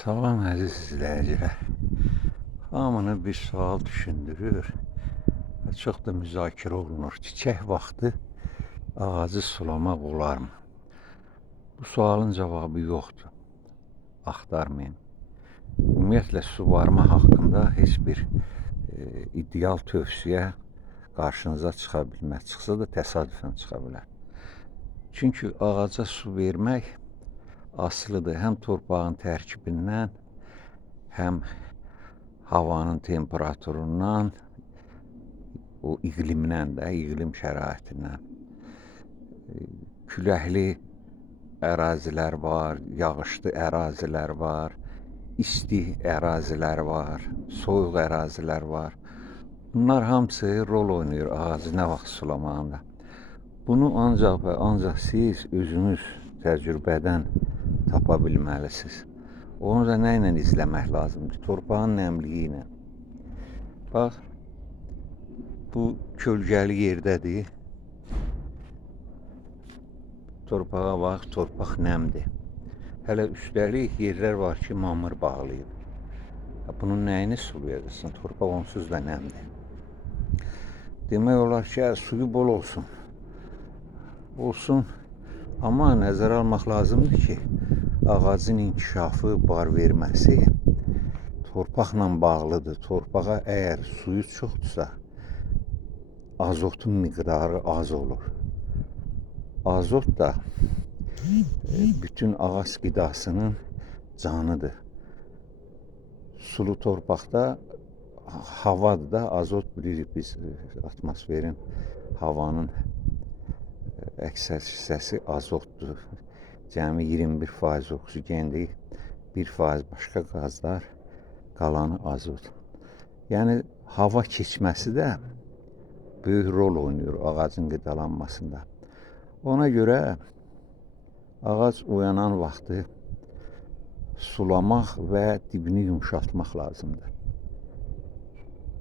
Salam əziz izləyicilər. Hamını bir sual düşündürür və çox da müzakirə olunur. Çiçək vaxtı ağacı sulamaq olarmı? Bu sualın cavabı yoxdur. Axtarmayın. Ümumiyyətlə suvarma haqqında heç bir ideal tövsiyə qarşınıza çıxa bilməz. Çıxsa da təsadüfən çıxa bilər. Çünki ağaca su vermək asılıdır. Həm torpağın tərkibindən, həm havanın temperaturundan, o iqlimdən də, iqlim şəraitindən. Küləkli ərazilər var, yağışlı ərazilər var, isti ərazilər var, soyuq ərazilər var. Bunlar hamısı rol oynayır ağacı nə vaxt sulamağında. Bunu ancaq və ancaq siz özünüz təcrübədən tapa bilməlisiniz. Onu da nə ilə izləmək lazımdır? Torpağın nəmliyi ilə. Bax, bu kölgəli yerdədir. Torpağa bax, torpaq nəmdir. Hələ üstəlik yerlər var ki, mamır bağlayıb. Bunun nəyini sulayacaqsın? Torpaq onsuz da nəmdir. Demək olar ki, suyu bol olsun. Amma nəzərə almaq lazımdır ki, ağacın inkişafı, bar verməsi torpaqla bağlıdır. Torpağa əgər suyu çoxdursa, azotun miqdarı az olur. Azot da bütün ağac qidasının canıdır. Sulu torpaqda havadır da, azot bilirik biz, atmosferin, havanın əksər hissəsi azotdur. Cəmi 21% oksigendir, 1% başqa qazlar, qalanı azot. Yəni, hava keçməsi də böyük rol oynayır ağacın qidalanmasında. Ona görə ağac uyanan vaxtı sulamaq və dibini yumşaltmaq lazımdır.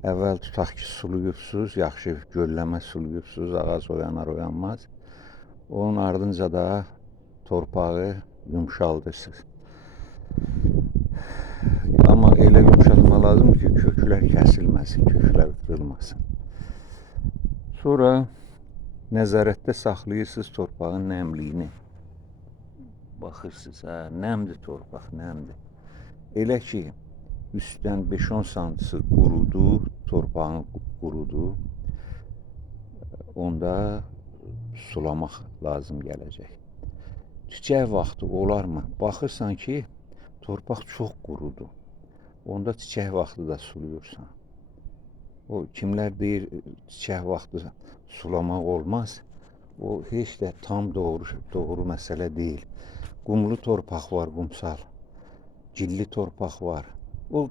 Əvvəl tutaq ki, suluyubsuz, yaxşı gölləmə suluyubsuz, ağac oyanar-oyanmaz. Onun ardınca da torpağı yumşaldırsınız. Amma elə yumşaltma lazımdır ki, köklər kəsilməsin, köklər qırılmasın. Sonra nəzarətdə saxlayırsınız torpağın nəmliyini. Baxırsınız, nəmdir torpaq, nəmdir. Elə ki, üstdən 5-10 santısı qurudu, torpağın qurudu, onda sulamaq lazım gələcək. Çiçək vaxtı olarmı? Baxırsan ki, torpaq çox qurudu. Onda çiçək vaxtı da suluyursan. O kimlər deyir, çiçək vaxtı sulamaq olmaz. O heç də tam doğru məsələ deyil. Qumlu torpaq var, qumsal. Gilli torpaq var. O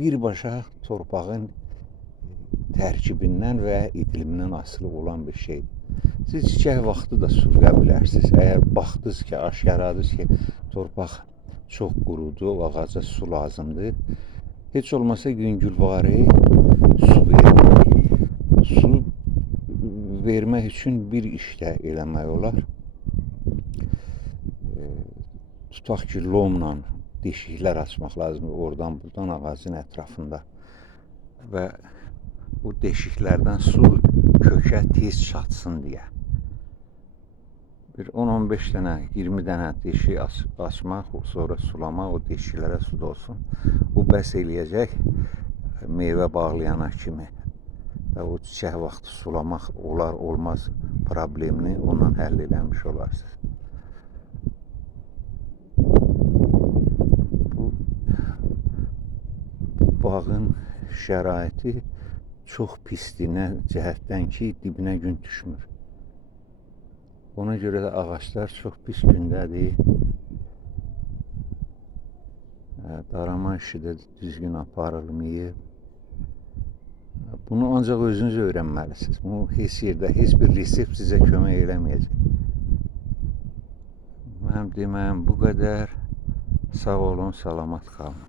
birbaşa torpağın tərkibindən və iqlimindən asılı olan bir şeydir. Siz çiçək vaxtı da suluya bilərsiniz. Əgər baxdınız ki, aşkaradır ki, torpaq çox qurudu, ağaca su lazımdır. Heç olmasa yüngülvari su verin. Su vermək üçün bir iş də eləmək olar. Tutaq ki, lomla deşiklər açmaq lazımdır, oradan buradan ağacın ətrafında. Və bu deşiklərdən su kökə tez çatsın deyə. Bir 10-15 dənə, 20 dənə deşik açmaq, sonra sulamaq, o deşiklərə su dolsun. Bu bəs eləyəcək meyvə bağlayana kimi. Və o çiçək vaxtı sulamaq olar-olmaz problemini onunla həll eləmiş olarsınız. Bu bağın şəraiti çox pisdir, nə cəhətdən ki, dibinə gün düşmür. Ona görə də ağaclar çox pis gündədir. Darama işi də düzgün aparılmayıb. Bunu ancaq özünüz öyrənməlisiniz. Bunu heç yerdə, heç bir resept sizə kömək eləməyəcək. Mənim deməyim bu qədər. Sağ olun, salamat qalın.